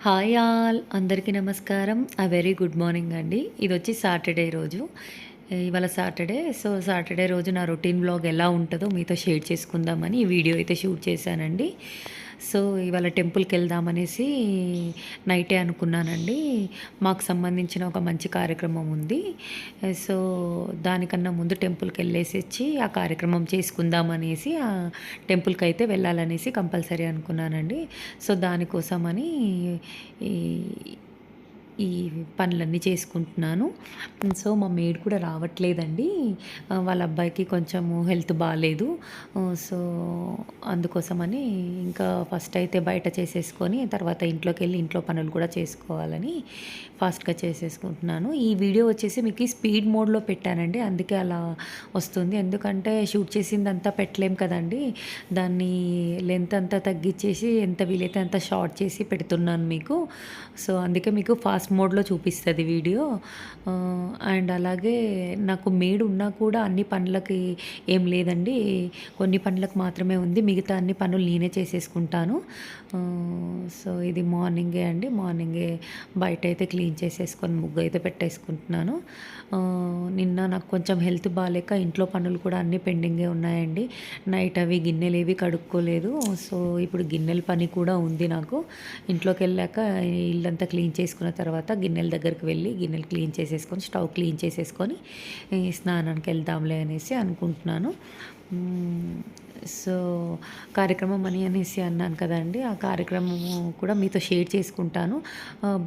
Hi all అందరికీ నమస్కారం. Very good morning అండి. ఇదొచ్చి సాటర్డే రోజు. ఇవాళ సాటర్డే. సో, సాటర్డే రోజు నా రొటీన్ వ్లాగ్ ఎలా ఉంటదో మీతో షేర్ చేసుకుందామని ఈ వీడియో అయితే షూట్ చేశానండి. సో, ఇవాళ టెంపుల్‌కెళ్దామనేసి నైటే అనుకున్నానండి. మాకు సంబంధించిన ఒక మంచి కార్యక్రమం ఉంది. సో, దానికన్నా ముందు టెంపుల్‌కెళ్ళేసొచ్చి ఆ కార్యక్రమం చేసుకుందామనేసి టెంపుల్‌కైతే వెళ్ళాలనేసి కంపల్సరీ అనుకున్నానండి. సో, దానికోసమని ఈ ఈ పనులన్నీ చేసుకుంటున్నాను. సో, మా మెయిడ్ కూడా రావట్లేదండి. వాళ్ళ అబ్బాయికి కొంచెము హెల్త్ బాలేదు. సో, అందుకోసమని ఇంకా ఫస్ట్ అయితే బయట చేసేసుకొని తర్వాత ఇంట్లోకెళ్ళి ఇంట్లో పనులు కూడా చేసుకోవాలని ఫాస్ట్‌గా చేసేసుకుంటున్నాను. ఈ వీడియో వచ్చేసి మీకు స్పీడ్ మోడ్‌లో పెట్టానండి. అందుకే అలా వస్తుంది. ఎందుకంటే షూట్ చేసిందంతా పెట్టలేం కదండీ! దాన్ని లెంత్ అంతా తగ్గిచ్చేసి ఎంత వీలైతే అంత షార్ట్ చేసి పెడుతున్నాను మీకు. సో, అందుకే మీకు ఫాస్ట్ మోడ్‌లో చూపిస్తది వీడియో. అండ్ అలాగే నాకు మెయిడ్ ఉన్నా కూడా అన్ని పనులకి ఏం లేదండి. కొన్ని పనులకు మాత్రమే ఉంది. మిగతా అన్ని పనులు నేనే చేసేసుకుంటాను. సో, ఇది మార్నింగే అండి. మార్నింగే బయటైతే క్లీన్ చేసేసుకొని ముగ్గయితే పెట్టేసుకుంటున్నాను. నిన్న నాకు కొంచెం హెల్త్ బాలేక ఇంట్లో పనులు కూడా అన్నీ పెండింగే ఉన్నాయండి. నైట్ అవి గిన్నెలేవి కడుక్కోలేదు. సో, ఇప్పుడు గిన్నెల పని కూడా ఉంది నాకు. ఇంట్లోకెళ్ళాక ఇల్లంతా క్లీన్ చేసుకున్న తర్వాత గిన్నెల దగ్గరికి వెళ్ళి గిన్నెలు క్లీన్ చేసేసుకొని స్టవ్ క్లీన్ చేసేసుకొని స్నానానికి వెళ్దాంలే అనేసి అనుకుంటున్నాను. సో, కార్యక్రమం అని అనేసి అన్నాను కదండీ! ఆ కార్యక్రమము కూడా మీతో షేర్ చేసుకుంటాను.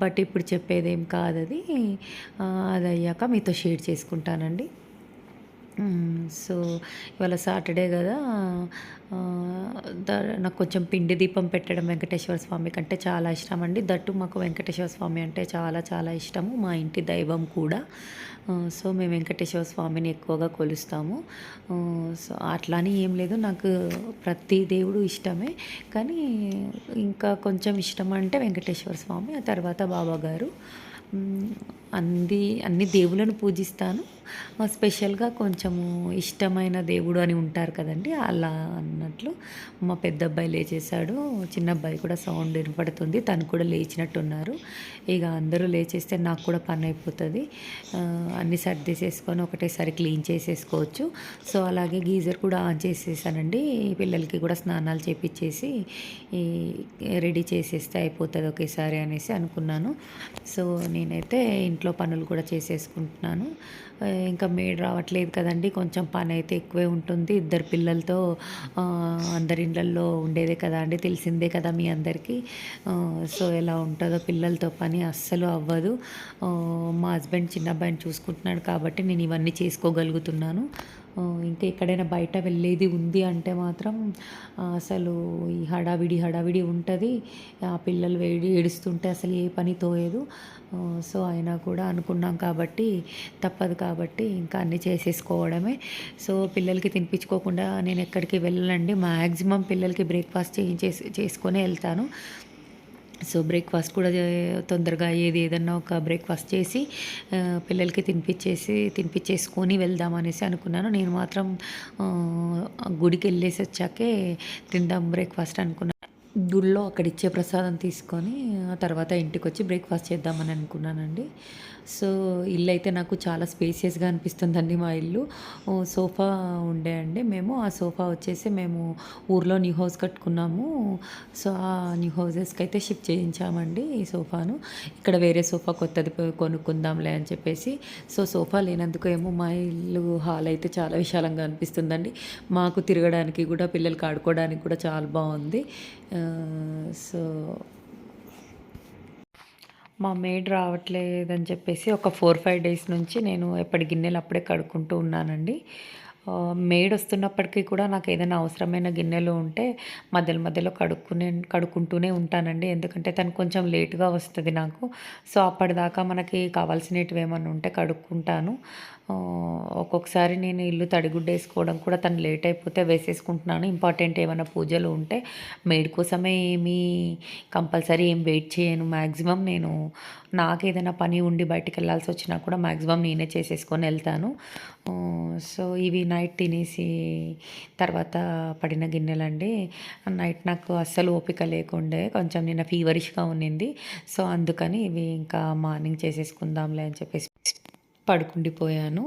బట్ ఇప్పుడు చెప్పేదేం కాదది. అదయ్యాక మీతో షేర్ చేసుకుంటానండి. సో, ఇవాళ సాటర్డే గదా! ఆహ్, ద నాకు కొంచెం పిండి దీపం పెట్టడం వెంకటేశ్వర స్వామి కంటే చాలా ఇష్టమండి. దట్టు మాకు వెంకటేశ్వర స్వామి అంటే చాలా చాలా ఇష్టము. మా ఇంటి దైవం కూడా. సో, మేము వెంకటేశ్వర స్వామిని ఎక్కువగా కొలుస్తాము. సో, అట్లా అని ఏం లేదు. నాకు ప్రతి దేవుడు ఇష్టమే. కానీ ఇంకా కొంచెం ఇష్టం అంటే వెంకటేశ్వర స్వామి. ఆ తర్వాత బాబాగారు. హ్మ్. అన్ని దేవుళ్ళను పూజిస్తాను. స్పెషల్‌గా కొంచెము ఇష్టమైన దేవుడు అని ఉంటారు కదండీ! అలా అన్నట్లు మా పెద్దబ్బాయి లేచేశాడు. చిన్నబ్బాయి కూడా సౌండ్ వినపడుతుంది. తను కూడా లేచినట్టున్నారు. ఇక అందరూ లేచేస్తే నాకు కూడా పనయిపోతది. అన్నీ సర్దేసేసుకొని ఒకటేసారి క్లీన్ చేసేసుకోవచ్చు. సో, అలాగే గీజర్ కూడా ఆన్ చేసేసానండి. పిల్లలకి కూడా స్నానాలు చేపిచ్చేసి ఈ రెడీ చేసేస్తే అయిపోతది ఒకేసారి అనేసి అనుకున్నాను. సో, నేనైతే ఇంట్లో పనులు కూడా చేసేసుకుంటున్నాను. ఇంకా మెయిడ్ రావట్లేదు కదండీ! కొంచెం పనైతే ఎక్కువే ఉంటుంది. ఇద్దరు పిల్లలతో అందరి ఇళ్ళల్లో ఉండేదే కదా అండి! తెలిసిందే కదా మీ అందరికీ. సో, ఎలా ఉంటదో పిల్లలతో పని అస్సలు అవ్వదు. మా హస్బెండ్ చిన్నబ్బాయిని చూసుకుంటున్నాడు కాబట్టి నేను ఇవన్నీ చేసుకోగలుగుతున్నాను. ఇంకా ఎక్కడైనా బయట వెళ్ళేది ఉంది అంటే మాత్రం అసలు ఈ హడావిడి ఉంటది. ఆ పిల్లలు ఏడుస్తుంటే అసలు ఏ పని తోయదు. సో, అయినా కూడా అనుకున్నాం కాబట్టి తప్పదు కాబట్టి ఇంకా అన్నీ చేసేసుకోవడమే. సో, పిల్లలకి తినిపించుకోకుండా నేను ఎక్కడికి వెళ్ళనండి. మ్యాక్సిమం పిల్లలకి బ్రేక్‌ఫాస్ట్ చేసుకొనే ఎళ్తాను. సో, బ్రేక్‌ఫాస్ట్ కూడా తొందరగా ఏదన్నా ఒక బ్రేక్‌ఫాస్ట్ చేసి పిల్లలకి తినిపించేసుకొని వెళ్దామనేసి అనుకున్నాను. నేను మాత్రం గుడికెళ్ళేసొచ్చాకే తిందాం బ్రేక్‌ఫాస్ట్ అనుకున్నాను. గుడిలో అక్కడిచ్చే ప్రసాదం తీసుకొని ఆ తర్వాత ఇంటికొచ్చి బ్రేక్‌ఫాస్ట్ చేద్దామని అనుకున్నానండి. సో, ఇల్లయితే నాకు చాలా స్పేసియస్‌గా అనిపిస్తుందండి మా ఇల్లు. సోఫా ఉండే అండి మేము. ఆ సోఫా వచ్చేసి మేము ఊర్లో న్యూ హౌస్ కట్టుకున్నాము. సో, ఆ న్యూ హౌసెస్‌కైతే షిఫ్ట్ చేయించామండి ఈ సోఫాను. ఇక్కడ వేరే సోఫా కొత్తది కొనుక్కుందాంలే అని చెప్పేసి. సో, సోఫా లేనందుకు ఏమో మా ఇల్లు హాల్ అయితే చాలా విశాలంగా అనిపిస్తుందండి. మాకు తిరగడానికి కూడా పిల్లలకి ఆడుకోవడానికి కూడా చాలా బావుంది. సో, మా మెయిడ్ రావట్లేదని చెప్పేసి ఒక 4, 5 డేస్ నుంచి నేను ఎప్పటి గిన్నెలు అప్పుడే కడుక్కుంటూ ఉన్నానండి. మెయిడ్ వస్తున్నప్పటికీ కూడా నాకేదైనా అవసరమైన గిన్నెలు ఉంటే మధ్యలో కడుక్కుంటూనే ఉంటానండి. ఎందుకంటే తను కొంచెం లేట్‌గా వస్తది నాకు. సో, అప్పటిదాకా మనకి కావాల్సినటివి ఏమన్నా ఉంటే కడుక్కుంటాను. ఒక్కొక్కసారి నేను ఇల్లు తడిగుడ్డ వేసుకోవడం కూడా తను లేట్ అయిపోతే వేసేసుకుంటున్నాను. ఇంపార్టెంట్ ఏమైనా పూజలు ఉంటే మెయిడ్ కోసమే ఏమీ కంపల్సరీ ఏం వెయిట్ చేయను. మ్యాక్సిమం నేను నాకేదైనా పని ఉండి బయటికెళ్ళాల్సి వచ్చినా కూడా మ్యాక్సిమం నేనే చేసేసుకొని వెళ్తాను. సో ఇవి నైట్ తినేసి తర్వాత పడిన గిన్నెలండి. నైట్ నాకు అస్సలు ఓపిక లేకుండే, కొంచెం నిన్న ఫీవరిష్‌గా ఉన్నింది. సో అందుకని ఇవి ఇంకా మార్నింగ్ చేసేసుకుందాంలే అని చెప్పేసి పడుకుండిపోయాను.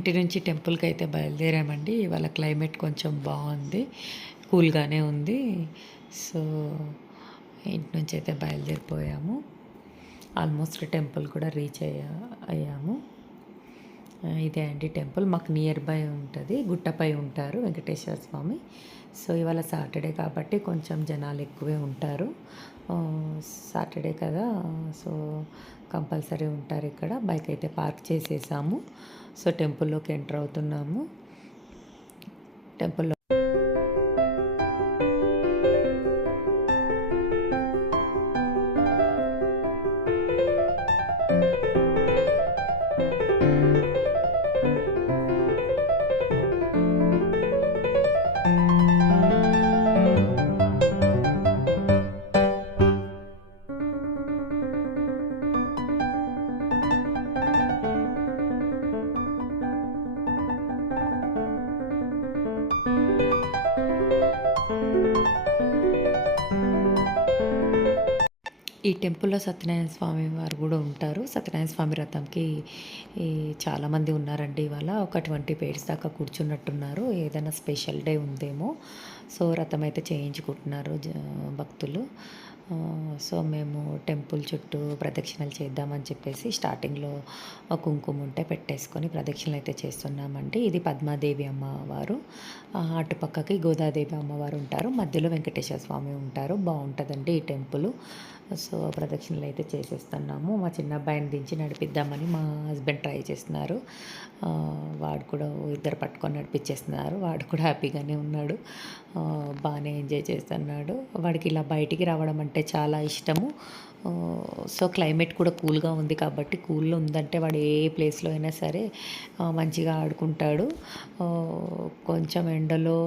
ఇంటి నుంచి టెంపుల్కి అయితే బయలుదేరామండి. ఇవాళ క్లైమేట్ కొంచెం బాగుంది, కూల్గానే ఉంది. సో ఇంటి నుంచి అయితే బయలుదేరిపోయాము. ఆల్మోస్ట్ టెంపుల్ కూడా రీచ్ అయ్యాము. ఇదే అండి టెంపుల్. మాకు నియర్ బై ఉంటుంది, గుట్టపై ఉంటారు వెంకటేశ్వర స్వామి. సో ఇవాళ సాటర్డే కాబట్టి కొంచెం జనాలు ఎక్కువే ఉంటారు. సాటర్డే కదా, సో కంపల్సరీ ఉంటారు ఇక్కడ. బైక్ అయితే పార్క్ చేసేసాము. సో టెంపుల్లోకి ఎంటర్ అవుతున్నాము. టెంపుల్లో ఈ టెంపుల్‌లో సత్యనారాయణ స్వామి వారు గూడా ఉంటారు. సత్యనారాయణ స్వామి రథంకి ఈ చాలామంది ఉన్నారండి ఇవాళ. ఒక 20 పేర్స్ దాకా కూర్చున్నట్టున్నారు. ఏదైనా స్పెషల్ డే ఉందేమో. సో రథం అయితే చేయించుకుంటున్నారు భక్తులు. సో మేము టెంపుల్ చుట్టూ ప్రదక్షిణలు చేద్దామని చెప్పేసి స్టార్టింగ్‌లో కుంకుమ ఉంటే పెట్టేసుకొని ప్రదక్షిణలు అయితే చేస్తున్నామండి. ఇది పద్మాదేవి అమ్మవారు. అటుపక్కకి గోదాదేవి అమ్మవారు ఉంటారు. మధ్యలో వెంకటేశ్వర స్వామి ఉంటారు. బావుంటదండి ఈ టెంపులు. సో ప్రదక్షిణలు అయితే చేసేస్తున్నాము. మా చిన్న అబ్బాయిని దించి నడిపిద్దామని మా హస్బెండ్ ట్రై చేస్తున్నారు. వాడు కూడా ఇద్దరు పట్టుకొని నడిపించేస్తున్నారు. వాడు కూడా హ్యాపీగానే ఉన్నాడు. బాగానే ఎంజాయ్ చేస్తున్నాడు. వాడికి ఇలా బయటికి రావడం అంటే చాలా ఇష్టము. సో క్లైమేట్ కూడా కూల్గా ఉంది కాబట్టి, కూల్గా ఉందంటే వాడు ఏ ప్లేస్లో అయినా సరే మంచిగా ఆడుకుంటాడు. కొంచెం ఎండలో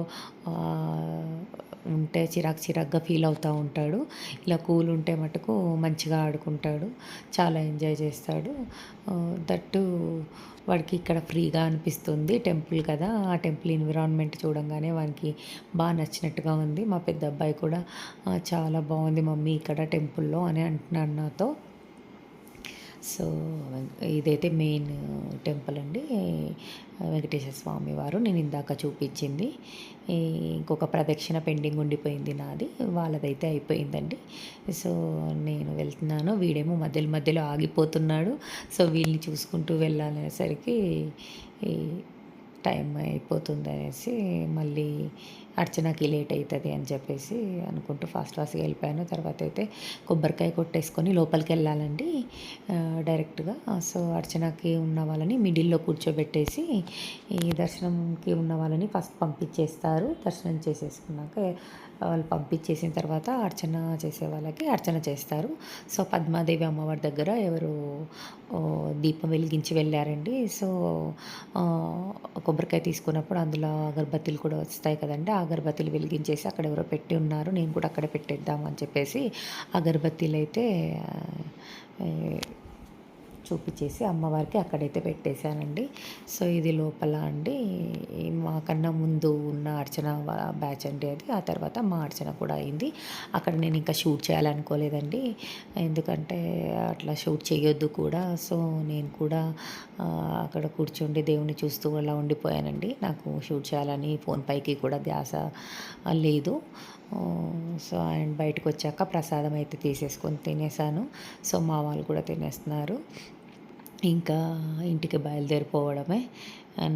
ఉంటే చిరాకుగా ఫీల్ అవుతూ ఉంటాడు. ఇలా కూల్ ఉంటే మటుకు మంచిగా ఆడుకుంటాడు, చాలా ఎంజాయ్ చేస్తాడు. దట్టు వాడికి ఇక్కడ ఫ్రీగా అనిపిస్తుంది. టెంపుల్ కదా, ఆ టెంపుల్ ఎన్విరాన్మెంట్ చూడంగానే వానికి బాగా నచ్చినట్టుగా ఉంది. మా పెద్ద అబ్బాయి కూడా చాలా బాగుంది మమ్మీ ఇక్కడ టెంపుల్లో అని అంటున్నాడు నాతో. సో ఇదైతే మెయిన్ టెంపుల్ అండి, వెంకటేశ్వర స్వామి వారు. నేను ఇందాక చూపించింది. ఇంకొక ప్రదక్షిణ పెండింగ్ ఉండిపోయింది నాది, వాళ్ళదైతే అయిపోయిందండి. సో నేను వెళ్తున్నాను. వీడేమో మధ్యలో ఆగిపోతున్నాడు. సో వీళ్ళని చూసుకుంటూ వెళ్ళాలనేసరికి టైం అయిపోతుంది అనేసి మళ్ళీ అర్చనకి లేట్ అవుతుంది అని చెప్పేసి అనుకుంటూ ఫాస్ట్గా వెళ్ళిపోయాను. తర్వాత అయితే కొబ్బరికాయ కొట్టేసుకొని లోపలికి వెళ్ళాలండి డైరెక్ట్గా. సో అర్చనకి ఉన్న వాళ్ళని మిడిల్లో కూర్చోబెట్టేసి ఈ దర్శనంకి ఉన్న వాళ్ళని ఫస్ట్ పంపించేస్తారు. దర్శనం చేసేసుకున్నాక వాళ్ళు పంపించేసిన తర్వాత అర్చన చేసే వాళ్ళకి అర్చన చేస్తారు. సో పద్మాదేవి అమ్మవారి దగ్గర ఎవరు దీపం వెలిగించి వెళ్ళారండి. సో కొబ్బరికాయ తీసుకున్నప్పుడు అందులో అగరబత్తీలు కూడా వస్తాయి కదండి. అగరబత్తీలు వెలిగించేసి అక్కడ ఎవరో పెట్టి ఉన్నారు, నేను కూడా అక్కడ పెట్టేద్దాం అని చెప్పేసి అగరబత్తీలు అయితే చూపించేసి అమ్మవారికి అక్కడైతే పెట్టేశానండి. సో ఇది లోపల అండి, మాకన్నా ముందు ఉన్న అర్చన బ్యాచ్ అండి అది. ఆ తర్వాత మా అర్చన కూడా అయింది. అక్కడ నేను ఇంకా షూట్ చేయాలనుకోలేదండి, ఎందుకంటే అట్లా షూట్ చేయొద్దు కూడా. సో నేను కూడా అక్కడ కూర్చుండి దేవుని చూస్తూ అలా ఉండిపోయానండి. నాకు షూట్ చేయాలని ఫోన్ పైకి కూడా ధ్యాస లేదు. సో అండ్ బయటకు వచ్చాక ప్రసాదం అయితే తీసేసుకొని తినేసాను. సో మా వాళ్ళు కూడా తినేస్తున్నారు. ఇంకా ఇంటికి బయలుదేరిపోవడమే.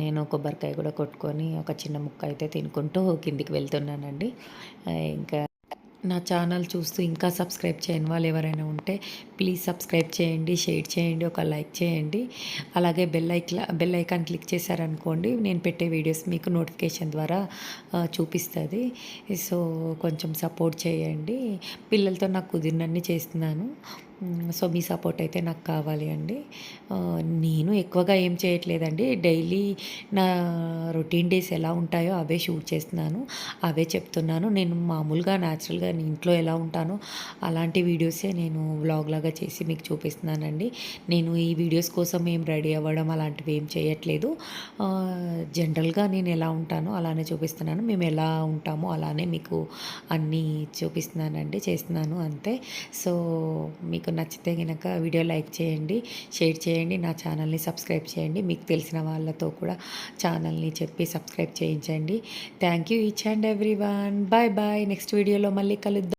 నేను కొబ్బరికాయ కూడా కొట్టుకొని ఒక చిన్న ముక్క అయితే తినుకుంటూ కిందికి వెళ్తున్నానండి. ఇంకా నా ఛానల్ చూస్తూ ఇంకా సబ్స్క్రైబ్ చేయని వాళ్ళు ఎవరైనా ఉంటే ప్లీజ్ సబ్స్క్రైబ్ చేయండి, షేర్ చేయండి, ఒక లైక్ చేయండి. అలాగే బెల్ ఐకాన్ క్లిక్ చేశారనుకోండి, నేను పెట్టే వీడియోస్ మీకు నోటిఫికేషన్ ద్వారా చూపిస్తుంది. సో కొంచెం సపోర్ట్ చేయండి. పిల్లలతో నాకు కుదిరినన్ని చేస్తున్నాను. సో మీ సపోర్ట్ అయితే నాకు కావాలి అండి. నేను ఎక్కువగా ఏం చేయట్లేదండి, డైలీ నా రొటీన్ డేస్ ఎలా ఉంటాయో అవే షూట్ చేస్తున్నాను, అవే చెప్తున్నాను. నేను మామూలుగా న్యాచురల్గా ఇంట్లో ఎలా ఉంటానో అలాంటి వీడియోసే నేను వ్లాగ్ లాగా చేసి మీకు చూపిస్తున్నానండి. నేను ఈ వీడియోస్ కోసం ఏం రెడీ అవ్వడం అలాంటివి ఏం చేయట్లేదు. జనరల్గా నేను ఎలా ఉంటానో అలానే చూపిస్తున్నాను. మేము ఎలా ఉంటామో అలానే మీకు అన్నీ చూపిస్తున్నానండి, చేస్తున్నాను అంతే. సో మీకు మీకు నచ్చితే గనక వీడియో లైక్ చేయండి, షేర్ చేయండి, నా ఛానల్ని సబ్స్క్రైబ్ చేయండి. మీకు తెలిసిన వాళ్ళతో కూడా ఛానల్ని చెప్పి సబ్స్క్రైబ్ చేయించండి. Thank you each and everyone. Bye bye. Next వీడియోలో మళ్ళీ కలుద్దాం.